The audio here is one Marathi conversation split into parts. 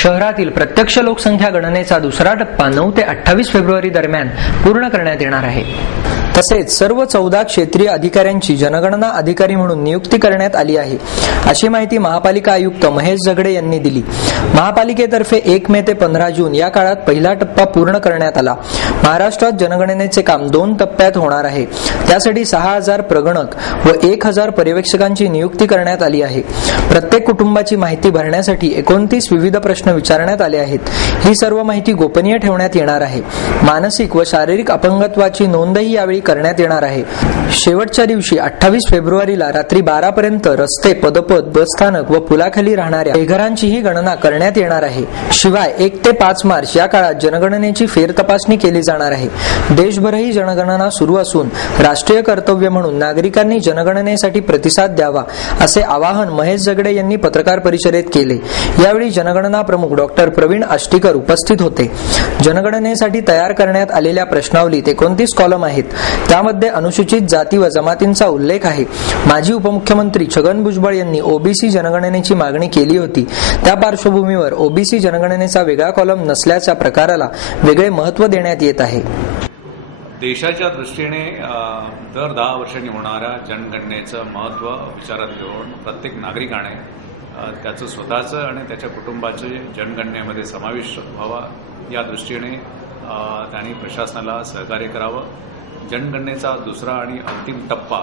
शहरातील प्रत्यक्ष लोकसंख्या गणनेचा दुसरा टप्पा 9 ते 28 फेब्रुवारी दरम्यान पूर्ण करण्यात येणार आहे। तसेच सर्व 14 क्षेत्रीय अधिकाऱ्यांची जनगणना अधिकारी म्हणून नियुक्ती करण्यात आली आहे, अशी माहिती महापालिका आयुक्त महेश जगडे यांनी दिली। महापालिकेतर्फे 1 मे ते 15 जून या काळात पहिला टप्पा पूर्ण करण्यात आला। महाराष्ट्रात जनगणनेचे काम 2 टप्प्यात होणार आहे। त्यासाठी 6000 प्रगणक व 1000 पर्यवेक्षकांची नियुक्ती करण्यात आली आहे। प्रत्येक कुटुंबाची माहिती भरण्यासाठी 29 विविध प्रश्न विचारण्यात आले आहेत। ही सर्व माहिती गोपनीय ठेवण्यात येणार आहे। मानसिक व शारीरिक अपंगत्वाची नोंदही यावेळी करण्यात येणार आहे। शेवटच्या दिवशी 28 फेब्रुवारीला रात्री 12 पर्यंत रस्ते, पदपथ, बसस्थानक व पुलाखाली राहणाऱ्या बेघरांचीही गणना करण्यात येणार आहे। शिवाय 1 ते 5 मार्च या काळात जनगणनेची फेरतपासणी केली जाणार आहे। देशभरही जनगणना सुरू असून राष्ट्रीय कर्तव्य म्हणून नागरिकांनी जनगणनेसाठी प्रतिसाद द्यावा, असे आवाहन महेश जगडे यांनी पत्रकार परिषदेत केले। यावेळी जनगणना प्रमुख डॉक्टर प्रवीण आष्टीकर उपस्थित होते। जनगणनेसाठी तयार करण्यात आलेल्या प्रश्नावलीत 29 कॉलम आहेत। त्यामध्ये अनुसूचित जाती व जमातींचा उल्लेख आहे। माजी उपमुख्यमंत्री छगन भुजबळ यांनी ओबीसी जनगणनेची मागणी केली होती। त्या पार्श्वभूमीवर ओबीसी जनगणनेचा वेगळा कॉलम नसल्याच्या प्रकाराला वेगळे महत्त्व देण्यात येत आहे। देशाच्या दृष्टीने दर 10 वर्षांनी होणाऱ्या जनगणनेचं महत्त्व विचारात घेऊन प्रत्येक नागरिकाने त्याचं स्वतःचं आणि त्याच्या कुटुंबाचे जनगणनेमध्ये समावेश व्हावा, या दृष्टीने त्यांनी प्रशासनाला सहकार्य करावं। जनगणनेचा दुसरा आणि अंतिम टप्पा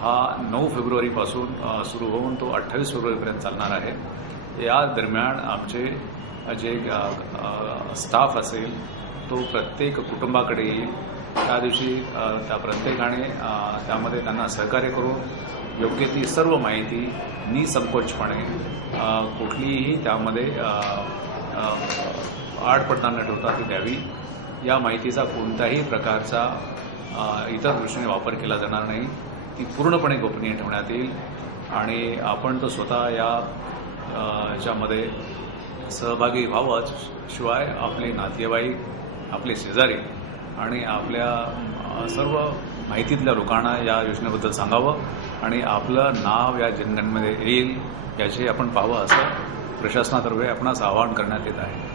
हा 9 फेब्रुवारीपासून सुरू होऊन तो 28 फेब्रुवारीपर्यंत चालणार आहे। या दरम्यान आमचे जे स्टाफ असेल तो प्रत्येक कुटुंबाकडे येईल। त्या दिवशी त्या प्रत्येकाने त्यामध्ये त्यांना सहकार्य करून योग्य ती सर्व माहिती निसंकोचपणे कुठलीही त्यामध्ये आडपडदा न ठेवता ती द्यावी। या माहितीचा कोणत्याही प्रकारचा इतर दृष्टीने वापर केला जाणार नाही, ती पूर्णपणे गोपनीय ठेवण्यात येईल आणि आपण तो स्वतः याच्यामध्ये सहभागी व्हावंच, शिवाय आपले नातेवाईक, आपले शेजारी आणि आपल्या सर्व माहितीतल्या लोकांना या योजनेबद्दल सांगावं आणि आपलं नाव या जनगणनेमध्ये येईल याचे आपण पाहावं, असं प्रशासनातर्फे आपणास आवाहन करण्यात येत आहे।